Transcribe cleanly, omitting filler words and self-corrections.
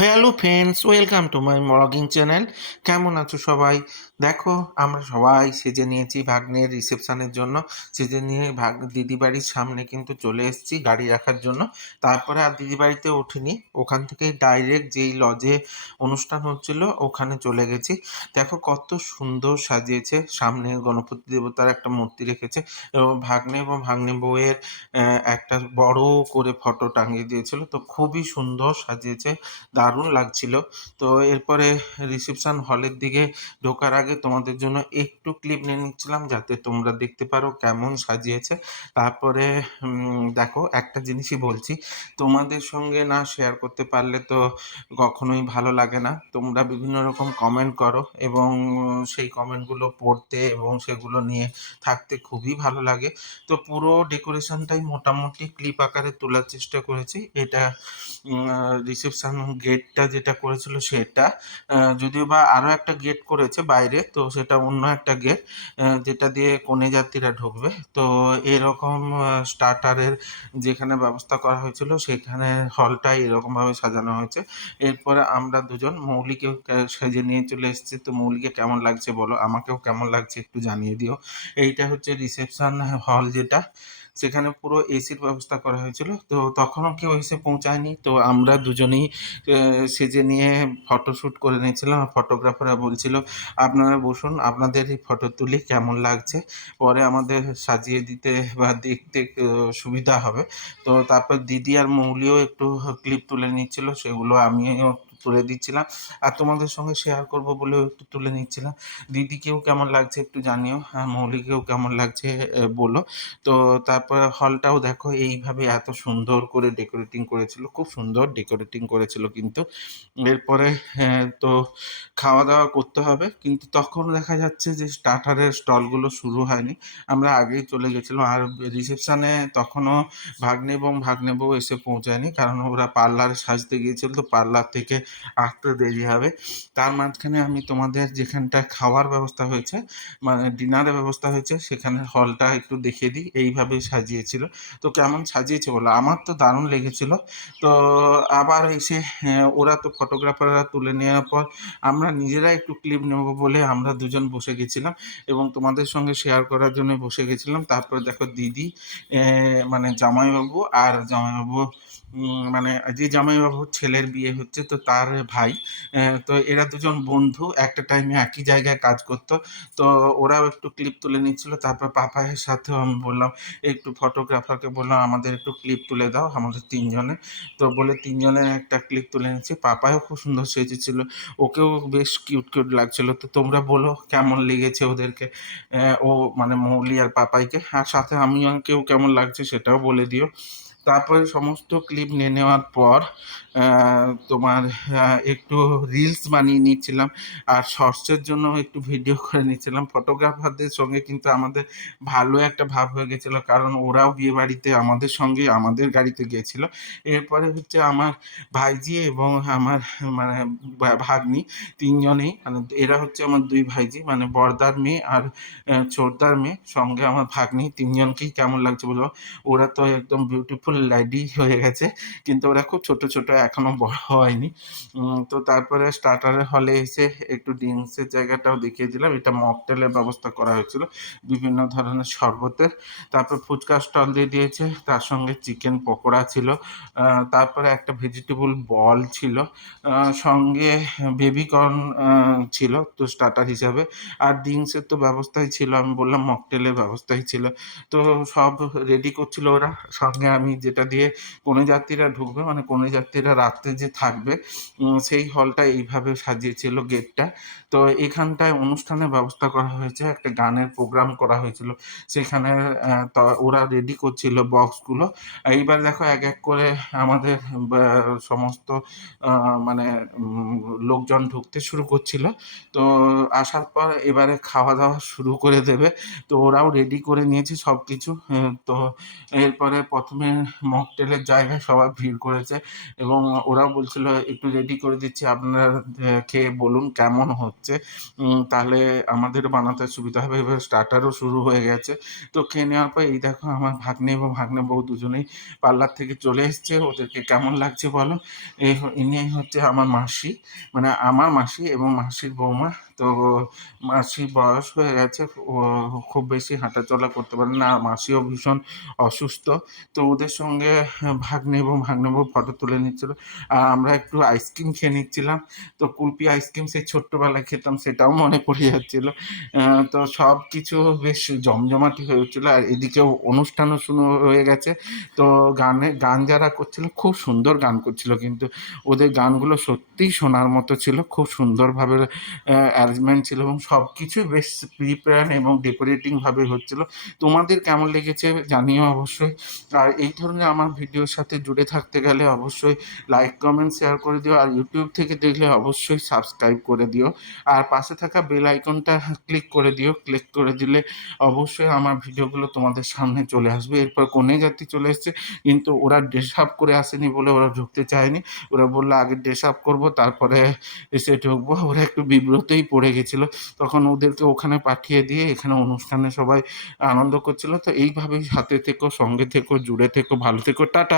Hello friends, welcome to my blogging channel. কেমন আছো সবাই? দেখো, আমরা সবাই সেজে নিয়েছি ভাগ্নের রিসেপশনের জন্য। সেজে নিয়ে দিদি বাড়ির সামনে কিন্তু চলে এসেছি গাড়ি রাখার জন্য। তারপরে আর দিদি বাড়িতে উঠিনি, ওখান থেকে ডাইরেক্ট যেই লজে অনুষ্ঠান হচ্ছিল ওখানে চলে গেছি। দেখো কত সুন্দর সাজিয়েছে, সামনে গণপতি দেবতার একটা মূর্তি রেখেছে এবং ভাগ্নে বউয়ের একটা বড় করে ফটো টাঙিয়ে দিয়েছিল, তো খুবই সুন্দর সাজিয়েছে, দারুণ লাগছিল। তো এরপরে রিসেপশন হলের দিকে ঢোকার আগে তোমাদের জন্য একটু ক্লিপ নিয়ে নিচ্ছিলাম যাতে তোমরা দেখতে পারো কেমন সাজিয়েছে। তারপরে দেখো, একটা জিনিসই বলছি, তোমাদের সঙ্গে না শেয়ার করতে পারলে তো কখনোই ভালো লাগে না। তোমরা বিভিন্ন রকম কমেন্ট করো এবং সেই কমেন্টগুলো পড়তে এবং সেগুলো নিয়ে থাকতে খুবই ভালো লাগে। তো পুরো ডেকোরেশনটাই মোটামুটি ক্লিপ আকারে তোলার চেষ্টা করেছি। এটা রিসেপশন গেটটা যেটা করেছিল সেটা, যদিও বা আরও একটা গেট করেছে বাইরে, তো সেটা অন্য একটা গেট যেটা দিয়ে কনে যাত্রীরা ঢুকবে। তো এরকম স্টার্টারের যেখানে ব্যবস্থা করা হয়েছিল সেখানে হলটা এরকমভাবে সাজানো হয়েছে। এরপরে আমরা দুজন মৌলিকেও সেজে নিয়ে চলে এসেছি। তো মৌলিকে কেমন লাগছে বলো, আমাকেও কেমন লাগছে একটু জানিয়ে দিও। এইটা হচ্ছে রিসেপশন হল যেটা, সেখানে পুরো এসির ব্যবস্থা করা হয়েছিল। তো তখনও কেউ এসে পৌঁছায়নি, তো আমরা দুজনেই সেজে নিয়ে ফটোশ্যুট করে নিয়েছিলাম। আর ফটোগ্রাফাররা বলছিল, আপনারা বসুন, আপনাদের এই ফটো তুলি কেমন লাগছে, পরে আমাদের সাজিয়ে দিতে বা দেখতে সুবিধা হবে। তো তারপর দিদি আর মৌলিও একটু ক্লিপ তুলে নিচ্ছিল, সেগুলো আমিও তুলে দিচ্ছিলাম আর তোমাদের সঙ্গে শেয়ার করব বলেও একটু তুলে নিচ্ছিলাম। দিদিকেও কেমন লাগছে একটু জানিও, আর মৌলিকেও কেমন লাগছে বলো। তো তারপরে হলটাও দেখো এইভাবে এত সুন্দর করে ডেকোরেটিং করেছিল, খুব সুন্দর ডেকোরেটিং করেছিল কিন্তু। এরপরে তো খাওয়া দাওয়া করতে হবে, কিন্তু তখন দেখা যাচ্ছে যে স্টার্টারের স্টলগুলো শুরু হয়নি, আমরা আগেই চলে গেছিলাম। আর রিসেপশনে তখনও ভাগ্নে এবং ভাগ্নে বউ এসে পৌঁছায়নি, কারণ ওরা পার্লারে সাজতে গিয়েছিল, তো পার্লার থেকে আসতে দেরি হবে। তার মাঝখানে আমি তোমাদের যেখানটায় খাওয়ার ব্যবস্থা হয়েছে, মানে ডিনারের ব্যবস্থা হয়েছে, সেখানে হলটা একটু দেখিয়ে দিই। এইভাবেই সাজিয়েছিল। তো কেমন সাজিয়েছে বলো, আমার তো দারুণ লেগেছিল। তো আবার এসে ওরা তো ফটোগ্রাফাররা তুলে নেওয়ার পর আমরা নিজেরা একটু ক্লিপ নেব বলে আমরা দুজন বসে গেছিলাম এবং তোমাদের সঙ্গে শেয়ার করার জন্য বসে গেছিলাম। তারপরে দেখো দিদি, মানে জামাইবাবু আর জামাইবাবু, মানে যে জামাইবাবুর ছেলের বিয়ে হচ্ছে তো তার ভাই, তো এরা দুজন বন্ধু একটা টাইমে একই জায়গায় কাজ করতো। তো ওরাও একটু ক্লিপ তুলে নিচ্ছিল। তারপর পাপায়ের সাথেও আমি বললাম, একটু ফটোগ্রাফারকে বললাম আমাদের একটু ক্লিপ তুলে দাও আমাদের তিনজনের। তো বলে তিনজনের একটা ক্লিপ তুলে নিচ্ছি। পাপায়ও খুব সুন্দর সেজেছিল, ওকেও বেশ কিউট কিউট লাগছিল। তো তোমরা বলো কেমন লেগেছে ওদেরকে, ও মানে মৌলি আর পাপাইকে, আর সাথে আমিও কেমন লাগছে সেটাও বলে দিও। তারপরে সমস্ত ক্লিপ নিয়ে নেওয়ার পর তোমার একটু রিলস বানিয়ে নিচ্ছিলাম আর শর্টসের জন্য একটু ভিডিও করে নিচ্ছিলাম। ফটোগ্রাফারদের সঙ্গে কিন্তু আমাদের ভালো একটা ভাব হয়ে গেছিল, কারণ ওরাও বিয়েবাড়িতে আমাদের সঙ্গে আমাদের গাড়িতে গিয়েছিল। এরপরে হচ্ছে আমার ভাইঝি এবং আমার মানে ভাগ্নি, তিনজনেই, মানে এরা হচ্ছে আমার দুই ভাইঝি, মানে বড়দার মেয়ে আর ছোটদার মেয়ে, সঙ্গে আমার ভাগ্নি, তিনজনকেই কেমন লাগছে বলো। ওরা তো একদম বিউটিফুল লেডি হয়ে গেছে, কিন্তু ওরা খুব ছোট ছোট, এখনো বড় হয়নি। তো তারপরে স্টার্টারের হলে এসে একটু ড্রিঙ্কসের জায়গাটাও দেখিয়ে দিলাম। এটা মকটেলের ব্যবস্থা করা হয়েছিল, বিভিন্ন ধরনের শরবতের। তারপর ফুচকা স্টল দিয়ে দিয়েছে, তার সঙ্গে চিকেন পকোড়া ছিল, তারপরে একটা ভেজিটেবল বল ছিল, সঙ্গে বেবিকর্ন ছিল তো স্টার্টার হিসাবে। আর ড্রিঙ্কসের তো ব্যবস্থাই ছিল, আমি বললাম মকটেলের ব্যবস্থাই ছিল। তো সব রেডি করছিল ওরা। সঙ্গে আমি যেটা দিয়ে কনে যাত্রীরা ঢুকবে, মানে কনে যাত্রীরা রাত্রে যে থাকবে, সেই হলটা এইভাবে সাজিয়েছিল গেটটা। তো এখানটায় অনুষ্ঠানের ব্যবস্থা করা হয়েছে, একটা গানের প্রোগ্রাম করা হয়েছিল সেখানে। তো ওরা রেডি করছিল বক্সগুলো। এইবার দেখো এক এক করে আমাদের সমস্ত মানে লোকজন ঢুকতে শুরু করছিল। তো আসার পর এবারে খাওয়া দাওয়া শুরু করে দেবে। তো ওরাও রেডি করে নিয়েছে সব কিছু। তো এরপরে প্রথমে মকটেলের জায়গায় সবাই ভিড় করেছে এবং ওরাও বলছিল, "একটু রেডি করে দিচ্ছি, আপনারা খেয়ে বলুন কেমন হচ্ছে? তাহলে আমাদেরও বানাতে সুবিধা হবে।" এবার স্টার্টারও শুরু হয়ে গেছে। তো খেয়ে নেওয়ার পর এই দেখো আমার ভাগ্নে এবং ভাগ্নে বউ দুজনেই পার্লার থেকে চলে এসছে। ওদেরকে কেমন লাগছে বলো? ইনি হচ্ছে আমার মাসি, মানে আমার মাসি এবং মাসির বৌমা। তো মাসির বয়স হয়ে গেছে। ও খুব বেশি হাঁটাচলা করতে পারে না। আর মাসিও ভীষণ অসুস্থ। তো ওদের সঙ্গে ভাগ্নে এবং ভাগ্নে বউ ফটো তুলে নিচ্ছিল। আর আমরা একটু আইসক্রিম খেয়ে নিচ্ছিলাম। তো কুলফি আইসক্রিম সেই ছোট্টবেলায় খেতাম, সেটাও মনে পড়ে যাচ্ছিল। তো সবকিছু বেশ জমজমাটি হয়ে উঠছিল। আর এদিকেও অনুষ্ঠানও শুরু হয়ে গেছে। তো গান যারা করছিল খুব সুন্দর গান করছিল, কিন্তু ওদের গানগুলো সত্যিই শোনার মতো ছিল। খুব সুন্দরভাবে অ্যারেঞ্জমেন্ট ছিল এবং সবকিছুই বেশ প্রি-প্ল্যান এবং ডেকোরেটিং ভাবে হচ্ছিল। তোমাদের কেমন লেগেছে জানিও অবশ্যই। আর এই ধরনের আমার ভিডিওর সাথে জুড়ে থাকতে গেলে অবশ্যই লাইক, কমেন্ট, শেয়ার করে দিও। আর ইউটিউব থেকে দেখলে অবশ্যই সাবস্ক্রাইব করে দিও। আর পাশে থাকা বেল আইকনটা ক্লিক করে দিও। ক্লিক করে দিলে অবশ্যই আমার ভিডিওগুলো তোমাদের সামনে চলে আসবে। এরপর কনে যাত্রী চলে এসছে, কিন্তু ওরা ড্রেস আপ করে আসেনি বলে ওরা ঢুকতে চায়নি। ওরা বলল, "আগে ড্রেস আপ করবো, তারপরে এসে ঢুকবো।" ওরা একটু বিব্রতই পড়ে গেছিল। তখন ওদেরকে ওখানে পাঠিয়ে দিয়ে এখানে অনুষ্ঠানে সবাই আনন্দ করছিল। তো এইভাবেই সাথে থেকো, সঙ্গে থেকো, জুড়ে থেকো, ভালো থেকো। টাটা।